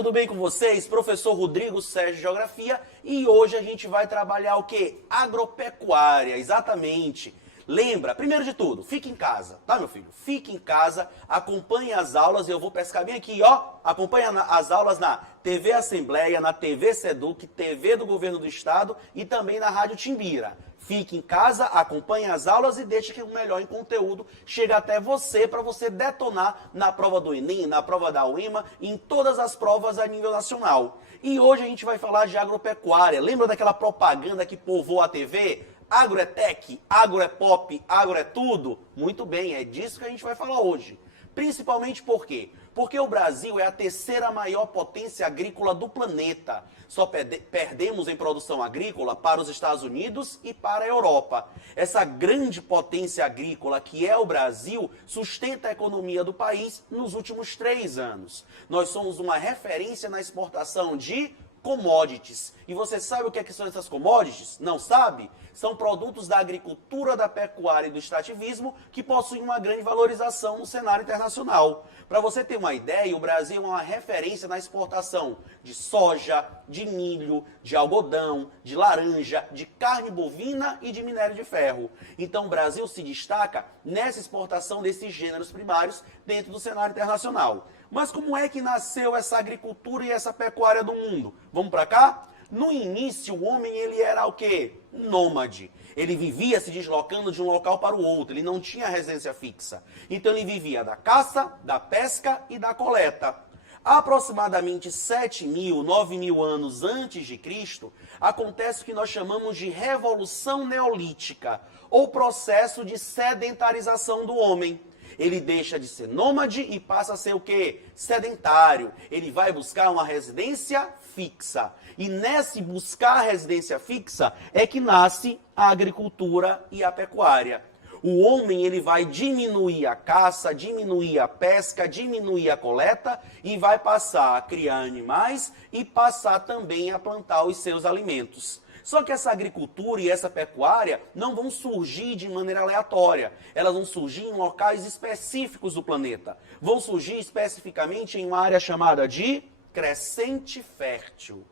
tudo bem com vocês? Professor Rodrigo Sérgio de Geografia e hoje a gente vai trabalhar o quê? Agropecuária, exatamente. Lembra, primeiro de tudo, fique em casa, tá meu filho? Fique em casa, acompanhe as aulas e eu vou pescar bem aqui, ó. Acompanhe as aulas na TV Assembleia, na TV Seduc, TV do Governo do Estado e também na Rádio Timbira. Fique em casa, acompanhe as aulas e deixe que o melhor em conteúdo chegue até você para você detonar na prova do Enem, na prova da UEMA e em todas as provas a nível nacional. E hoje a gente vai falar de agropecuária. Lembra daquela propaganda que povoou a TV? Agro é tech, agro é pop, agro é tudo? Muito bem, é disso que a gente vai falar hoje. Principalmente por quê? Porque o Brasil é a terceira maior potência agrícola do planeta. Só perdemos em produção agrícola para os Estados Unidos e para a Europa. Essa grande potência agrícola que é o Brasil sustenta a economia do país nos últimos 3 anos. Nós somos uma referência na exportação de commodities. E você sabe o que são essas commodities? Não sabe? São produtos da agricultura, da pecuária e do extrativismo que possuem uma grande valorização no cenário internacional. Para você ter uma ideia, o Brasil é uma referência na exportação de soja, de milho, de algodão, de laranja, de carne bovina e de minério de ferro. Então o Brasil se destaca nessa exportação desses gêneros primários dentro do cenário internacional. Mas como é que nasceu essa agricultura e essa pecuária do mundo? Vamos para cá? No início, o homem ele era o quê? Nômade. Ele vivia se deslocando de um local para o outro, ele não tinha residência fixa. Então ele vivia da caça, da pesca e da coleta. Aproximadamente 7.000, 9.000 anos antes de Cristo, acontece o que nós chamamos de Revolução Neolítica, ou processo de sedentarização do homem. Ele deixa de ser nômade e passa a ser o quê? Sedentário. Ele vai buscar uma residência fixa. E nesse buscar a residência fixa é que nasce a agricultura e a pecuária. O homem ele vai diminuir a caça, diminuir a pesca, diminuir a coleta e vai passar a criar animais e passar também a plantar os seus alimentos. Só que essa agricultura e essa pecuária não vão surgir de maneira aleatória. Elas vão surgir em locais específicos do planeta. Vão surgir especificamente em uma área chamada de crescente fértil.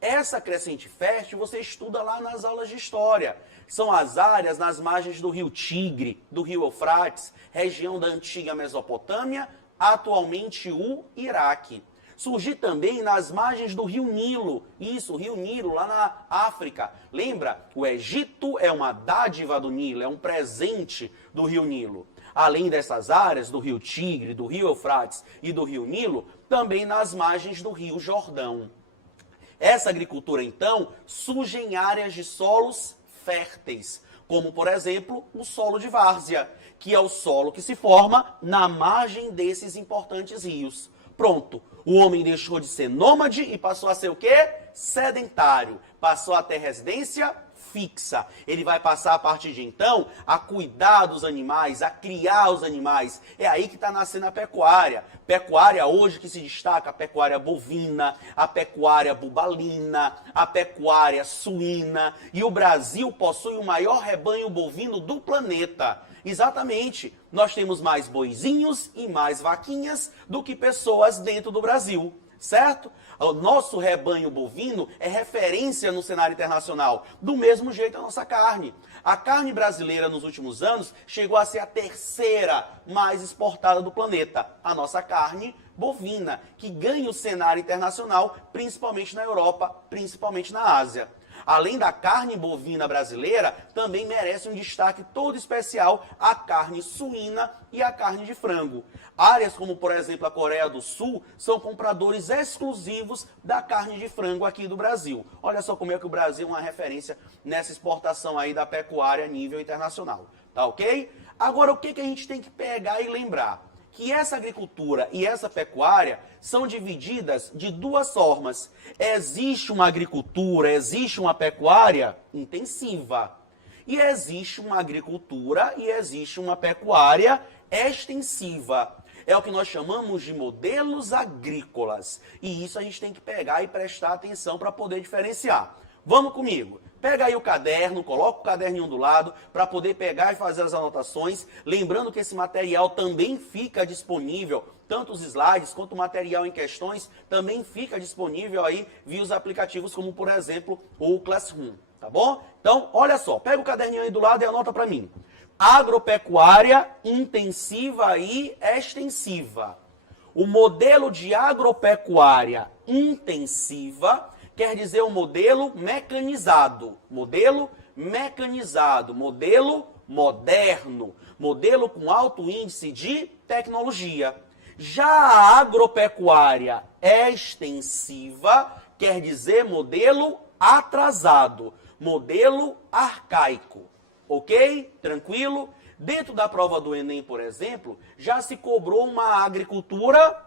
Essa crescente fértil você estuda lá nas aulas de história. São as áreas nas margens do rio Tigre, do rio Eufrates, região da antiga Mesopotâmia, atualmente o Iraque. Surgir também nas margens do rio Nilo. Isso, o rio Nilo, lá na África. Lembra? O Egito é uma dádiva do Nilo, é um presente do rio Nilo. Além dessas áreas, do rio Tigre, do rio Eufrates e do rio Nilo, também nas margens do rio Jordão. Essa agricultura, então, surge em áreas de solos férteis, como, por exemplo, o solo de várzea, que é o solo que se forma na margem desses importantes rios. Pronto, o homem deixou de ser nômade e passou a ser o quê? Sedentário. Passou a ter residência fixa. Ele vai passar a partir de então a cuidar dos animais, a criar os animais. É aí que está nascendo a pecuária. Pecuária hoje que se destaca a pecuária bovina, a pecuária bubalina, a pecuária suína. E o Brasil possui o maior rebanho bovino do planeta. Exatamente, nós temos mais boizinhos e mais vaquinhas do que pessoas dentro do Brasil, certo? O nosso rebanho bovino é referência no cenário internacional, do mesmo jeito a nossa carne. A carne brasileira nos últimos anos chegou a ser a terceira mais exportada do planeta, a nossa carne bovina, que ganha o cenário internacional, principalmente na Europa, principalmente na Ásia. Além da carne bovina brasileira, também merece um destaque todo especial a carne suína e a carne de frango. Áreas como, por exemplo, a Coreia do Sul, são compradores exclusivos da carne de frango aqui do Brasil. Olha só como é que o Brasil é uma referência nessa exportação aí da pecuária a nível internacional. Tá ok? Agora, o que a gente tem que pegar e lembrar? Que essa agricultura e essa pecuária são divididas de duas formas. Existe uma agricultura, existe uma pecuária intensiva. E existe uma agricultura e existe uma pecuária extensiva. É o que nós chamamos de modelos agrícolas. E isso a gente tem que pegar e prestar atenção para poder diferenciar. Vamos comigo. Pega aí o caderno, coloca o caderninho do lado para poder pegar e fazer as anotações. Lembrando que esse material também fica disponível tanto os slides quanto o material em questões também fica disponível aí via os aplicativos como, por exemplo, o Classroom, tá bom? Então, olha só, pega o caderninho aí do lado e anota para mim. Agropecuária intensiva e extensiva. O modelo de agropecuária intensiva quer dizer o modelo mecanizado. Modelo mecanizado, modelo moderno, modelo com alto índice de tecnologia. Já a agropecuária extensiva quer dizer modelo atrasado, modelo arcaico. Ok? Tranquilo? Dentro da prova do Enem, por exemplo, já se cobrou uma agricultura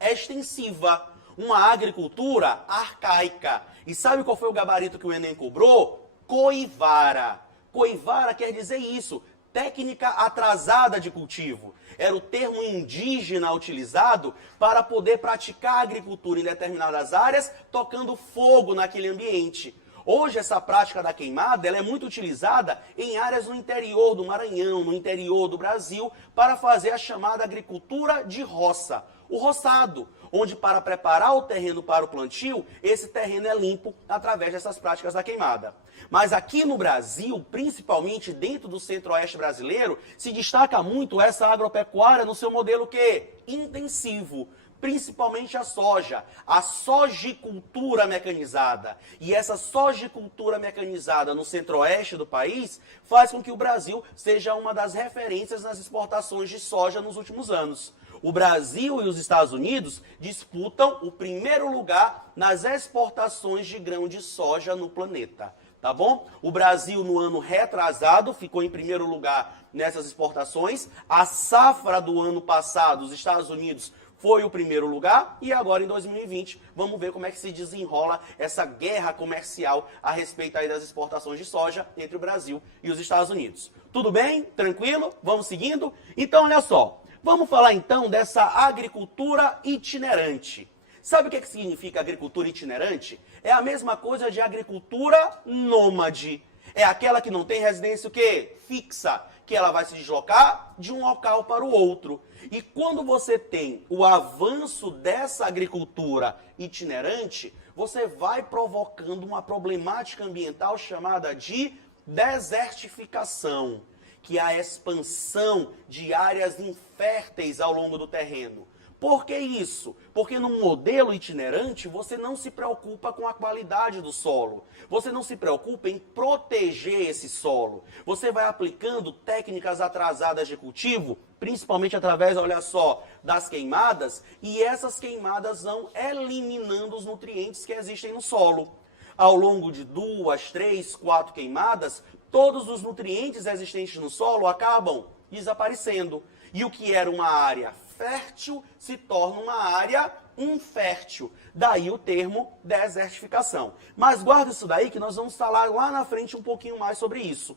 extensiva, uma agricultura arcaica. E sabe qual foi o gabarito que o Enem cobrou? Coivara. Coivara quer dizer isso, técnica atrasada de cultivo. Era o termo indígena utilizado para poder praticar agricultura em determinadas áreas, tocando fogo naquele ambiente. Hoje, essa prática da queimada ela é muito utilizada em áreas no interior do Maranhão, no interior do Brasil, para fazer a chamada agricultura de roça. O roçado, onde para preparar o terreno para o plantio, esse terreno é limpo através dessas práticas da queimada. Mas aqui no Brasil, principalmente dentro do centro-oeste brasileiro, se destaca muito essa agropecuária no seu modelo intensivo. Principalmente a sojicultura mecanizada. E essa sojicultura mecanizada no centro-oeste do país faz com que o Brasil seja uma das referências nas exportações de soja nos últimos anos. O Brasil e os Estados Unidos disputam o primeiro lugar nas exportações de grão de soja no planeta. Tá bom? O Brasil, no ano retrasado, ficou em primeiro lugar nessas exportações. A safra do ano passado, os Estados Unidos foi o primeiro lugar e agora em 2020 vamos ver como é que se desenrola essa guerra comercial a respeito aí das exportações de soja entre o Brasil e os Estados Unidos. Tudo bem? Tranquilo? Vamos seguindo? Então, olha só, vamos falar então dessa agricultura itinerante. Sabe o que significa agricultura itinerante? É a mesma coisa de agricultura nômade. É aquela que não tem residência o quê? Fixa, que ela vai se deslocar de um local para o outro. E quando você tem o avanço dessa agricultura itinerante, você vai provocando uma problemática ambiental chamada de desertificação, que é a expansão de áreas inférteis ao longo do terreno. Por que isso? Porque no modelo itinerante você não se preocupa com a qualidade do solo. Você não se preocupa em proteger esse solo. Você vai aplicando técnicas atrasadas de cultivo, principalmente através, olha só, das queimadas, e essas queimadas vão eliminando os nutrientes que existem no solo. Ao longo de 2, 3, 4 queimadas, todos os nutrientes existentes no solo acabam desaparecendo. E o que era uma área fértil se torna uma área infértil. Daí o termo desertificação. Mas guarda isso daí que nós vamos falar lá na frente um pouquinho mais sobre isso.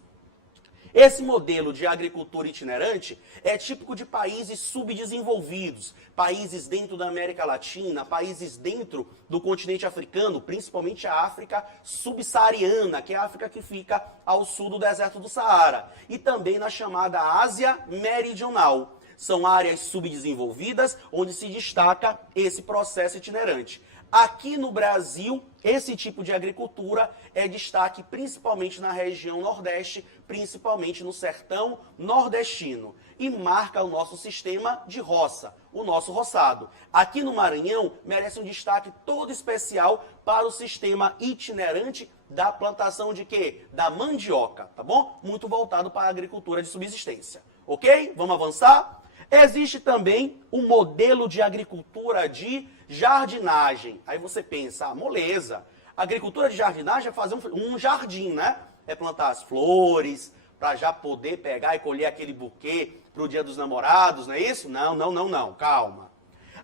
Esse modelo de agricultura itinerante é típico de países subdesenvolvidos, países dentro da América Latina, países dentro do continente africano, principalmente a África subsaariana, que é a África que fica ao sul do deserto do Saara, e também na chamada Ásia Meridional. São áreas subdesenvolvidas onde se destaca esse processo itinerante. Aqui no Brasil, esse tipo de agricultura é destaque principalmente na região Nordeste, principalmente no sertão nordestino, e marca o nosso sistema de roça, o nosso roçado. Aqui no Maranhão, merece um destaque todo especial para o sistema itinerante da plantação de quê? Da mandioca, tá bom? Muito voltado para a agricultura de subsistência. Ok? Vamos avançar? Existe também o modelo de agricultura de jardinagem. Aí você pensa, moleza, agricultura de jardinagem é fazer um jardim, né? É plantar as flores, para já poder pegar e colher aquele buquê para o Dia dos Namorados, não é isso? Não, calma.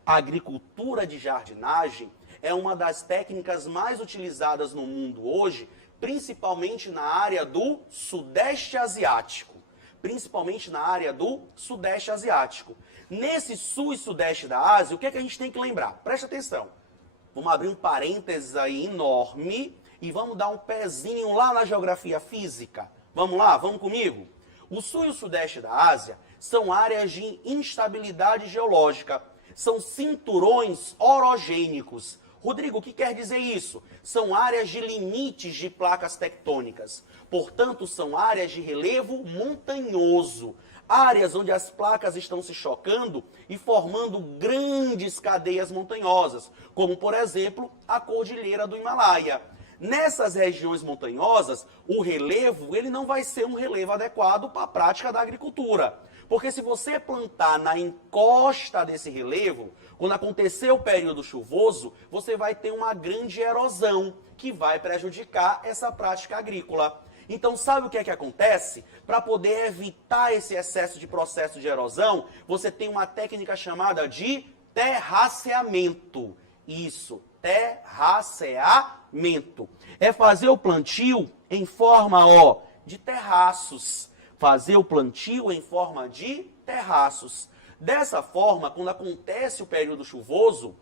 A agricultura de jardinagem é uma das técnicas mais utilizadas no mundo hoje, principalmente na área do Sudeste Asiático. Principalmente na área do Sudeste Asiático. Nesse Sul e Sudeste da Ásia, o que é que a gente tem que lembrar? Preste atenção. Vamos abrir um parênteses aí enorme e vamos dar um pezinho lá na geografia física. Vamos lá? Vamos comigo? O Sul e o Sudeste da Ásia são áreas de instabilidade geológica. São cinturões orogênicos. Rodrigo, o que quer dizer isso? São áreas de limites de placas tectônicas. Portanto, são áreas de relevo montanhoso. Áreas onde as placas estão se chocando e formando grandes cadeias montanhosas, como, por exemplo, a Cordilheira do Himalaia. Nessas regiões montanhosas, o relevo ele não vai ser um relevo adequado para a prática da agricultura. Porque se você plantar na encosta desse relevo, quando acontecer o período chuvoso, você vai ter uma grande erosão que vai prejudicar essa prática agrícola. Então, sabe o que é que acontece? Para poder evitar esse excesso de processo de erosão, você tem uma técnica chamada de terraceamento. Isso, terraceamento. É fazer o plantio em forma, de terraços. Fazer o plantio em forma de terraços. Dessa forma, quando acontece o período chuvoso,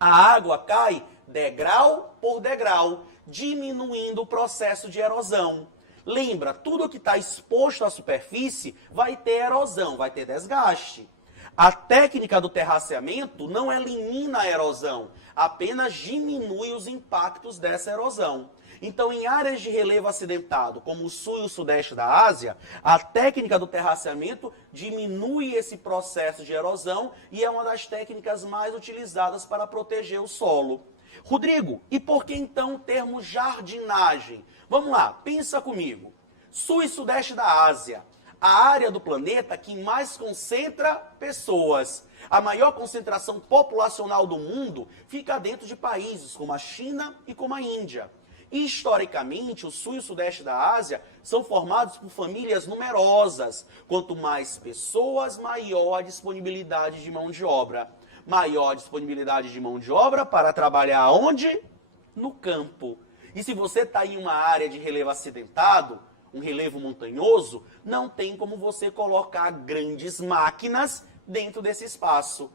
a água cai degrau por degrau, diminuindo o processo de erosão. Lembra, tudo que está exposto à superfície vai ter erosão, vai ter desgaste. A técnica do terraceamento não elimina a erosão, apenas diminui os impactos dessa erosão. Então, em áreas de relevo acidentado, como o sul e o sudeste da Ásia, a técnica do terraceamento diminui esse processo de erosão e é uma das técnicas mais utilizadas para proteger o solo. Rodrigo, e por que então o termo jardinagem? Vamos lá, pensa comigo. Sul e sudeste da Ásia, a área do planeta que mais concentra pessoas. A maior concentração populacional do mundo fica dentro de países como a China e como a Índia. Historicamente, o sul e o sudeste da Ásia são formados por famílias numerosas. Quanto mais pessoas, maior a disponibilidade de mão de obra. Maior disponibilidade de mão de obra para trabalhar onde? No campo. E se você está em uma área de relevo acidentado, um relevo montanhoso, não tem como você colocar grandes máquinas dentro desse espaço.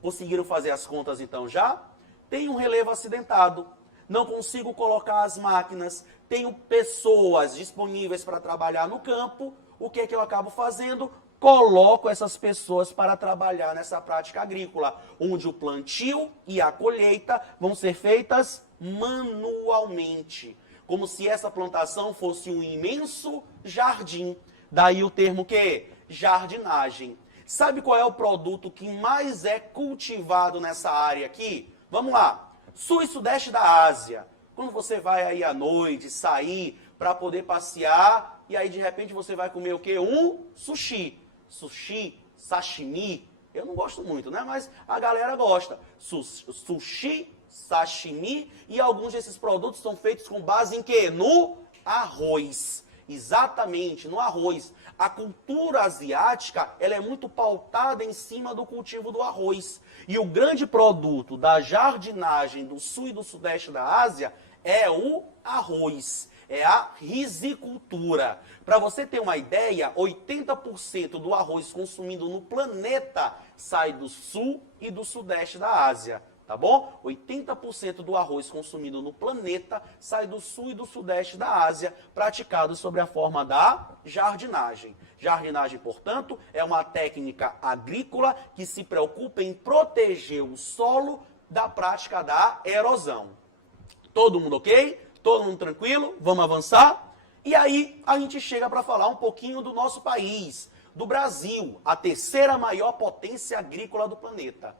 Conseguiram fazer as contas então já? Tem um relevo acidentado. Não consigo colocar as máquinas, tenho pessoas disponíveis para trabalhar no campo, o que é que eu acabo fazendo? Coloco essas pessoas para trabalhar nessa prática agrícola, onde o plantio e a colheita vão ser feitas manualmente, como se essa plantação fosse um imenso jardim. Daí o termo que? Jardinagem. Sabe qual é o produto que mais é cultivado nessa área aqui? Vamos lá. Sul e sudeste da Ásia. Quando você vai aí à noite, sair para poder passear, e aí de repente você vai comer o quê? Um sushi. Sushi, sashimi, eu não gosto muito, né? Mas a galera gosta. Sushi, sashimi, e alguns desses produtos são feitos com base em quê? No arroz. Exatamente, no arroz. A cultura asiática, ela é muito pautada em cima do cultivo do arroz. E o grande produto da jardinagem do sul e do sudeste da Ásia é o arroz. É a rizicultura. Para você ter uma ideia, 80% do arroz consumido no planeta sai do sul e do sudeste da Ásia. Tá bom? 80% do arroz consumido no planeta sai do sul e do sudeste da Ásia, praticado sob a forma da jardinagem. Jardinagem, portanto, é uma técnica agrícola que se preocupa em proteger o solo da prática da erosão. Todo mundo ok? Todo mundo tranquilo? Vamos avançar? E aí a gente chega para falar um pouquinho do nosso país, do Brasil, a terceira maior potência agrícola do planeta.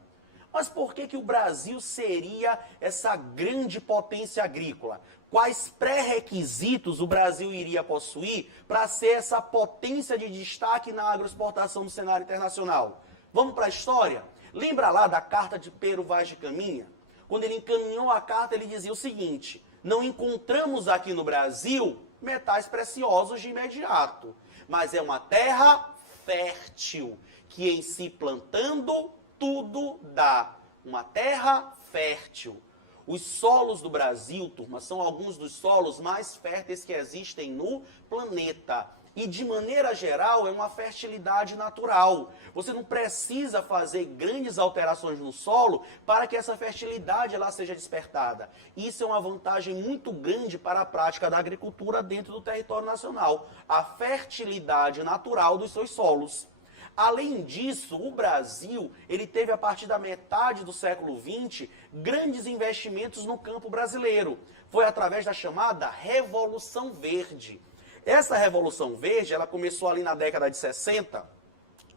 Mas por que o Brasil seria essa grande potência agrícola? Quais pré-requisitos o Brasil iria possuir para ser essa potência de destaque na agroexportação no cenário internacional? Vamos para a história? Lembra lá da carta de Pero Vaz de Caminha? Quando ele encaminhou a carta, ele dizia o seguinte: não encontramos aqui no Brasil metais preciosos de imediato, mas é uma terra fértil, que em si plantando tudo dá. Uma terra fértil. Os solos do Brasil, turma, são alguns dos solos mais férteis que existem no planeta. E, de maneira geral, é uma fertilidade natural. Você não precisa fazer grandes alterações no solo para que essa fertilidade ela seja despertada. Isso é uma vantagem muito grande para a prática da agricultura dentro do território nacional. A fertilidade natural dos seus solos. Além disso, o Brasil, ele teve a partir da metade do século XX, grandes investimentos no campo brasileiro. Foi através da chamada Revolução Verde. Essa Revolução Verde, ela começou ali na década de 60,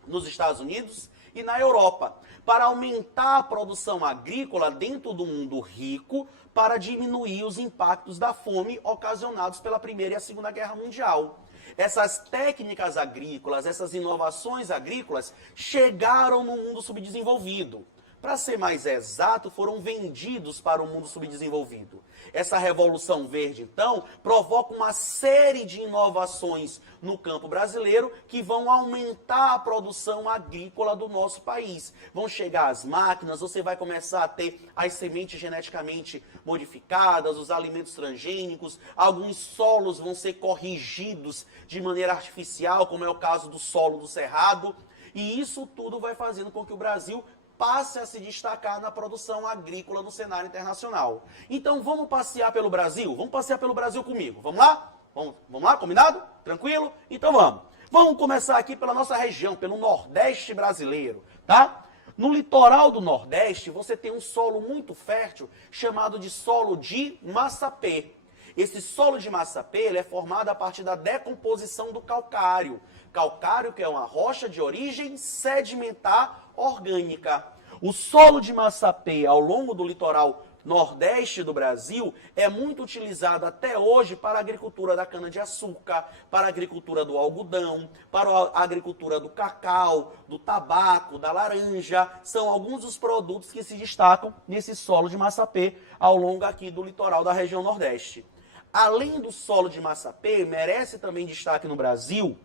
nos Estados Unidos e na Europa, para aumentar a produção agrícola dentro do mundo rico, para diminuir os impactos da fome ocasionados pela Primeira e a Segunda Guerra Mundial. Essas técnicas agrícolas, essas inovações agrícolas chegaram no mundo subdesenvolvido. Para ser mais exato, foram vendidos para o mundo subdesenvolvido. Essa Revolução Verde, então, provoca uma série de inovações no campo brasileiro que vão aumentar a produção agrícola do nosso país. Vão chegar as máquinas, você vai começar a ter as sementes geneticamente modificadas, os alimentos transgênicos, alguns solos vão ser corrigidos de maneira artificial, como é o caso do solo do Cerrado, e isso tudo vai fazendo com que o Brasil passe a se destacar na produção agrícola no cenário internacional. Então vamos passear pelo Brasil? Vamos passear pelo Brasil comigo. Vamos lá? Vamos lá, combinado? Tranquilo? Então vamos. Vamos começar aqui pela nossa região, pelo Nordeste brasileiro, tá? No litoral do Nordeste, você tem um solo muito fértil chamado de solo de Massapê. Esse solo de Massapê ele é formado a partir da decomposição do calcário. Calcário que é uma rocha de origem sedimentar orgânica. O solo de Massapê ao longo do litoral nordeste do Brasil é muito utilizado até hoje para a agricultura da cana-de-açúcar, para a agricultura do algodão, para a agricultura do cacau, do tabaco, da laranja. São alguns dos produtos que se destacam nesse solo de Massapê ao longo aqui do litoral da região nordeste. Além do solo de Massapê, merece também destaque no Brasil,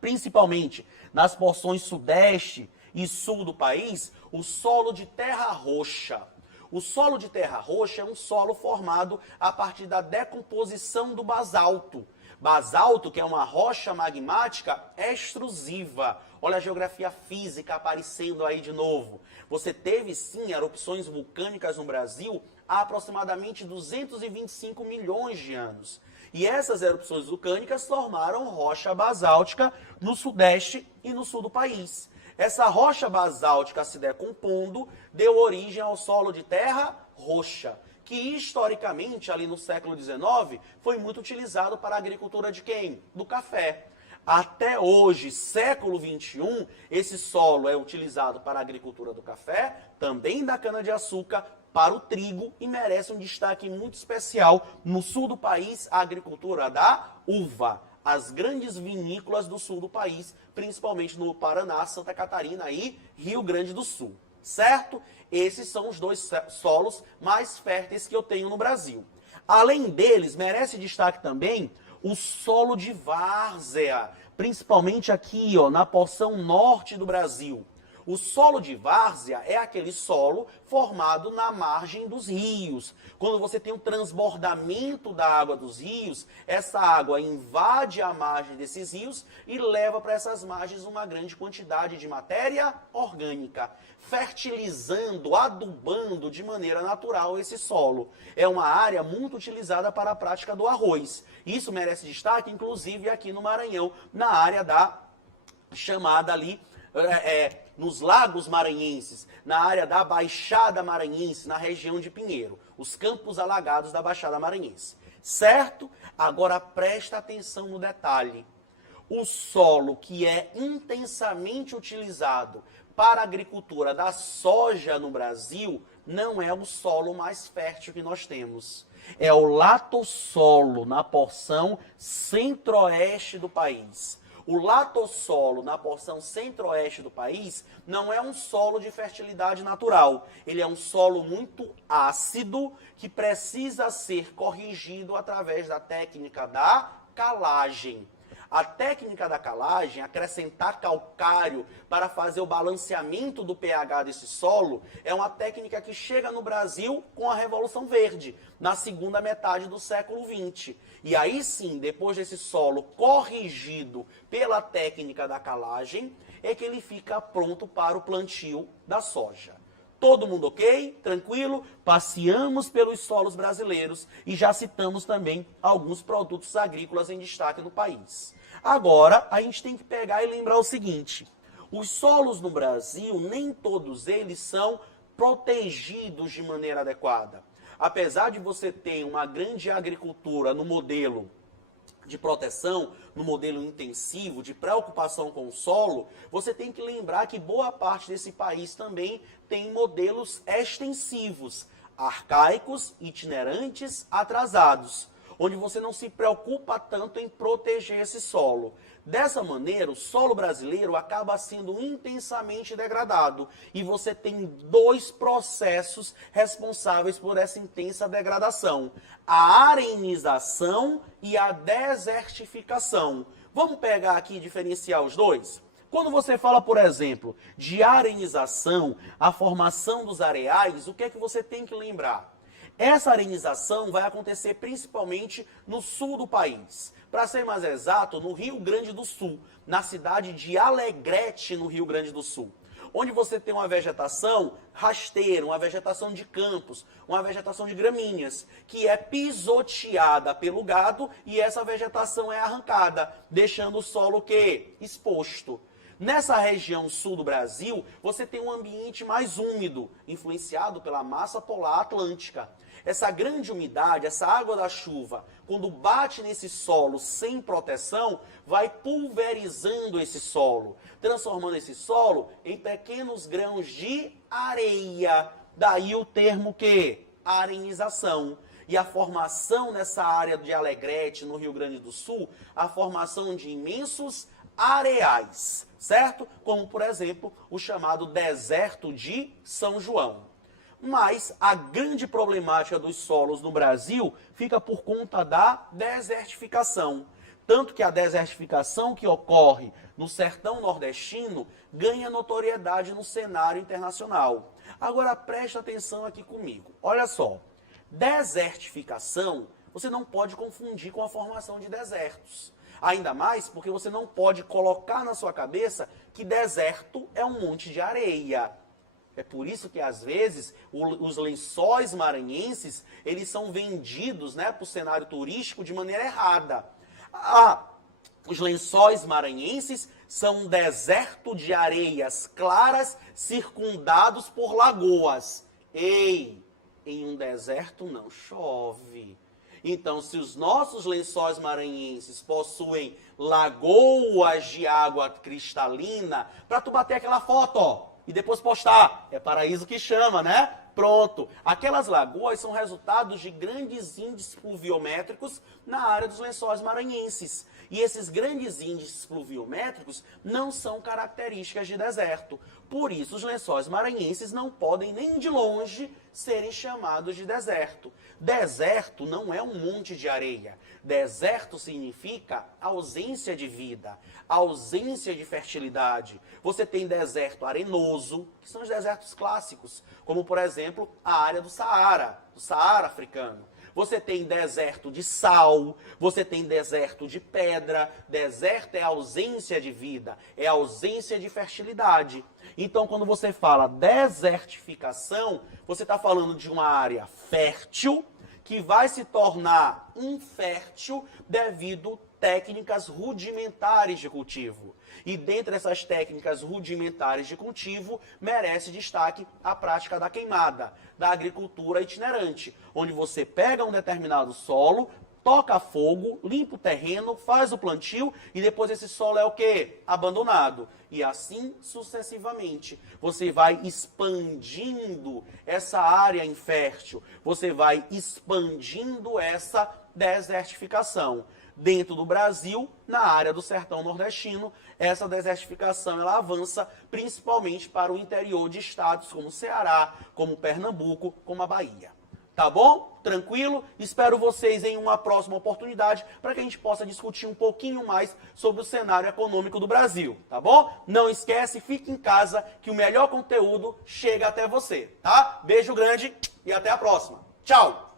principalmente nas porções sudeste e sul do país, o solo de terra roxa. O solo de terra roxa é um solo formado a partir da decomposição do basalto. Basalto, que é uma rocha magmática extrusiva. Olha a geografia física aparecendo aí de novo. Você teve, sim, erupções vulcânicas no Brasil há aproximadamente 225 milhões de anos. E essas erupções vulcânicas formaram rocha basáltica no sudeste e no sul do país. Essa rocha basáltica se decompondo deu origem ao solo de terra roxa, que historicamente, ali no século XIX, foi muito utilizado para a agricultura de quem? Do café. Até hoje, século XXI, esse solo é utilizado para a agricultura do café, também da cana-de-açúcar, para o trigo e merece um destaque muito especial no sul do país, a agricultura da uva. As grandes vinícolas do sul do país, principalmente no Paraná, Santa Catarina e Rio Grande do Sul, certo? Esses são os dois solos mais férteis que eu tenho no Brasil. Além deles, merece destaque também o solo de várzea, principalmente aqui, ó, na porção norte do Brasil. O solo de várzea é aquele solo formado na margem dos rios. Quando você tem um transbordamento da água dos rios, essa água invade a margem desses rios e leva para essas margens uma grande quantidade de matéria orgânica, fertilizando, adubando de maneira natural esse solo. É uma área muito utilizada para a prática do arroz. Isso merece destaque, inclusive, aqui no Maranhão, na área da chamada ali nos lagos maranhenses, na área da Baixada Maranhense, na região de Pinheiro, os campos alagados da Baixada Maranhense. Certo? Agora presta atenção no detalhe. O solo que é intensamente utilizado para a agricultura da soja no Brasil não é o solo mais fértil que nós temos. É o latossolo, na porção centro-oeste do país. O latossolo, na porção centro-oeste do país, não é um solo de fertilidade natural. Ele é um solo muito ácido que precisa ser corrigido através da técnica da calagem. A técnica da calagem, acrescentar calcário para fazer o balanceamento do pH desse solo, é uma técnica que chega no Brasil com a Revolução Verde, na segunda metade do século XX. E aí sim, depois desse solo corrigido pela técnica da calagem, é que ele fica pronto para o plantio da soja. Todo mundo ok? Tranquilo? Passeamos pelos solos brasileiros e já citamos também alguns produtos agrícolas em destaque no país. Agora, a gente tem que pegar e lembrar o seguinte. Os solos no Brasil, nem todos eles são protegidos de maneira adequada. Apesar de você ter uma grande agricultura no modelo de proteção, no modelo intensivo, de preocupação com o solo, você tem que lembrar que boa parte desse país também tem modelos extensivos, arcaicos, itinerantes, atrasados, onde você não se preocupa tanto em proteger esse solo. Dessa maneira, o solo brasileiro acaba sendo intensamente degradado e você tem dois processos responsáveis por essa intensa degradação: a arenização e a desertificação. Vamos pegar aqui e diferenciar os dois? Quando você fala, por exemplo, de arenização, a formação dos areais, o que é que você tem que lembrar? Essa arenização vai acontecer principalmente no sul do país. Para ser mais exato, no Rio Grande do Sul, na cidade de Alegrete, no Rio Grande do Sul, onde você tem uma vegetação rasteira, uma vegetação de campos, uma vegetação de gramíneas, que é pisoteada pelo gado e essa vegetação é arrancada, deixando o solo o quê? Exposto. Nessa região sul do Brasil, você tem um ambiente mais úmido, influenciado pela massa polar atlântica. Essa grande umidade, essa água da chuva, quando bate nesse solo sem proteção, vai pulverizando esse solo, transformando esse solo em pequenos grãos de areia. Daí o termo que? Arenização. E a formação nessa área de Alegrete, no Rio Grande do Sul, a formação de imensos areais, certo? Como, por exemplo, o chamado deserto de São João. Mas a grande problemática dos solos no Brasil fica por conta da desertificação. Tanto que a desertificação que ocorre no sertão nordestino ganha notoriedade no cenário internacional. Agora preste atenção aqui comigo. Olha só, desertificação você não pode confundir com a formação de desertos. Ainda mais porque você não pode colocar na sua cabeça que deserto é um monte de areia. É por isso que, às vezes, os lençóis maranhenses, eles são vendidos, né, para o cenário turístico de maneira errada. Os lençóis maranhenses são um deserto de areias claras circundados por lagoas. Ei, em um deserto não chove. Então, se os nossos lençóis maranhenses possuem lagoas de água cristalina, para tu bater aquela foto, ó, e depois postar, é paraíso que chama, né? Pronto. Aquelas lagoas são resultados de grandes índices pluviométricos na área dos lençóis maranhenses. E esses grandes índices pluviométricos não são características de deserto. Por isso, os lençóis maranhenses não podem nem de longe serem chamados de deserto. Deserto não é um monte de areia. Deserto significa ausência de vida, ausência de fertilidade. Você tem deserto arenoso, que são os desertos clássicos, como, por exemplo, a área do Saara africano. Você tem deserto de sal, você tem deserto de pedra. Deserto é ausência de vida, é ausência de fertilidade. Então, quando você fala desertificação, você está falando de uma área fértil que vai se tornar infértil devido a técnicas rudimentares de cultivo. E dentre essas técnicas rudimentares de cultivo, merece destaque a prática da queimada, da agricultura itinerante, onde você pega um determinado solo, toca fogo, limpa o terreno, faz o plantio e depois esse solo é o quê? Abandonado. E assim sucessivamente. Você vai expandindo essa área infértil, você vai expandindo essa desertificação. Dentro do Brasil, na área do sertão nordestino, essa desertificação ela avança principalmente para o interior de estados como Ceará, como Pernambuco, como a Bahia. Tá bom? Tranquilo? Espero vocês em uma próxima oportunidade para que a gente possa discutir um pouquinho mais sobre o cenário econômico do Brasil, tá bom? Não esquece, fique em casa que o melhor conteúdo chega até você, tá? Beijo grande e até a próxima. Tchau!